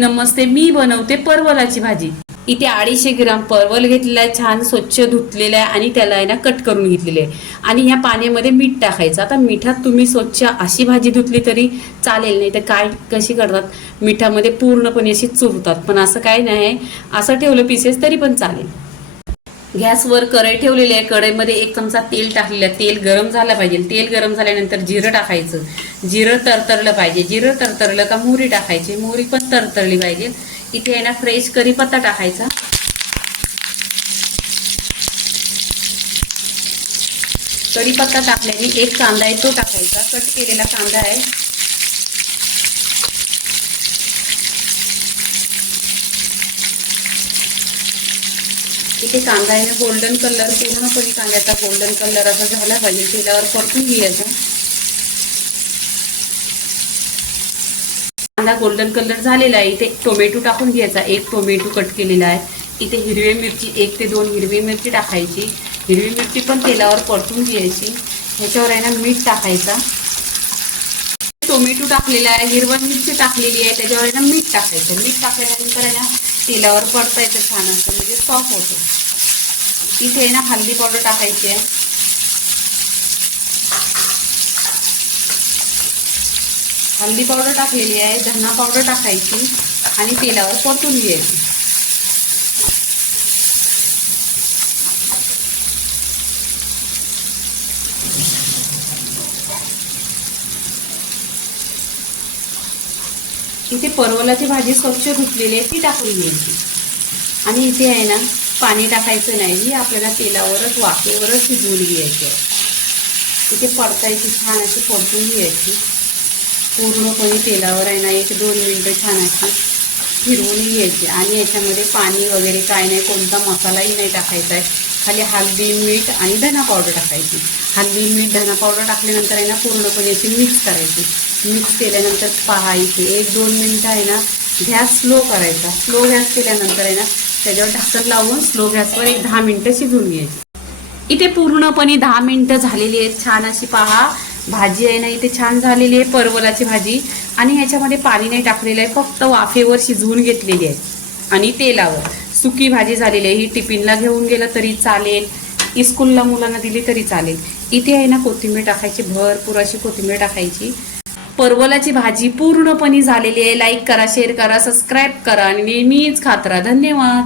नमस्ते, मी बनवते परवलाची भाजी। इथे 250 ग्राम परवल घेतलेला आहे, छान स्वच्छ धुतलेला आहे आणि त्याला आहे ना कट करून घेतलेले आहे। आणि ह्या पाण्यामध्ये मीठ टाकायचं। आता मिठात तुम्ही स्वच्छ अशी भाजी धुतली तरी चालेल, नाही तर काय कशी करतात मिठामध्ये पूर्णपणे अशी चुरतात, पण असं काय नाही, असं ठेवलं पीसेस तरी पण चालेल। गॅसवर कढई ठेवलेली आहे, कढईमध्ये 1 चमचा तेल टाकलेलं आहे। तेल गरम झालं पाहिजे। तेल गरम झाल्यानंतर जिरं टाकायचं। जिरं तरतरलं पाहिजे। जिरं तरतरलं का मोहरी टाकायची। मोहरी पण तरतरली पाहिजे। इथे आहे ना फ्रेश कढीपत्ता टाकायचा। कढीपत्ता टाकल्याने 1 कांदा आहे तो टाकायचा, कट केलेला कांदा आहे। इथे कांदा आहे ना गोल्डन कलर, पूर्णपणे कांद्याचा गोल्डन कलर असा झाला पाहिजे, तेलावर परतून घ्यायचा। कांदा गोल्डन कलर झालेला आहे। इथे टोमॅटो टाकून घ्यायचा, 1 टोमॅटो कट केलेला आहे। इथे हिरवी मिरची 1 ते 2 हिरवी मिरची टाकायची। हिरवी मिरची पण तेलावर परतून घ्यायची। ह्याच्यावर आहे ना मीठ टाकायचा। टोमॅटो टाकलेला आहे, हिरवी मिरची टाकलेली आहे, त्याच्यावर आहे ना मीठ टाकायचं। मीठ टाकल्यानंतर आहे ना तेलावर परतायचं छान असं, म्हणजे सॉफ्ट होतं। इथे आहे ना हळदी पावडर टाकायची आहे। हळदी पावडर टाकलेली आहे, धना पावडर टाकायची आणि तेलावर परतून घ्यायची। इथे परवलाची भाजी स्वच्छ धुतलेली आहे, ती टाकून घ्यायची। आणि इथे आहे ना पाणी टाकायचं नाही, ही आपल्याला तेलावरच वाफेवरच शिजवून घ्यायची आहे। इथे परतायची, छान अशी परतून घ्यायची पूर्णपणे तेलावर आहे ना 1-2 मिनिटं छान अशी फिरवून घ्यायची। आणि याच्यामध्ये पाणी वगैरे काय नाही, कोणता मसालाही नाही टाकायचा आहे, खाली हळदी मीठ आणि धना पावडर टाकायची। हळदी मीठ धना पावडर टाकल्यानंतर आहे ना पूर्णपणे अशी मिक्स करायची। मिक्स केल्यानंतर पाहायची 1-2 मिनिटं आहे ना गॅस स्लो करायचा। स्लो गॅस केल्यानंतर आहे ना त्याच्यावर ढक्कन लावून स्लो गॅसवर 10 मिनिटं शिजवून घ्यायची। इथे पूर्णपणे 10 मिनिटं झालेली आहेत, छान अशी पहा भाजी आहे ना इथे छान झालेली आहे परवलाची भाजी। आणि ह्याच्यामध्ये पाणी नाही टाकलेलं आहे, फक्त वाफेवर शिजवून घेतलेली आहे आणि तेलावर सुकी भाजी झालेली आहे। ही टिफिनला घेऊन गेलं तरी चालेल, स्कूलला मुलांना दिली तरी चालेल। इथे आहे ना कोथिंबीर टाकायची, भरपूर अशी कोथिंबीर टाकायची। परवलाची भाजी पूर्णपणे झालेली आहे। लाईक करा, शेअर करा, सबस्क्राईब करा आणि नेहमीच खात राहा। धन्यवाद।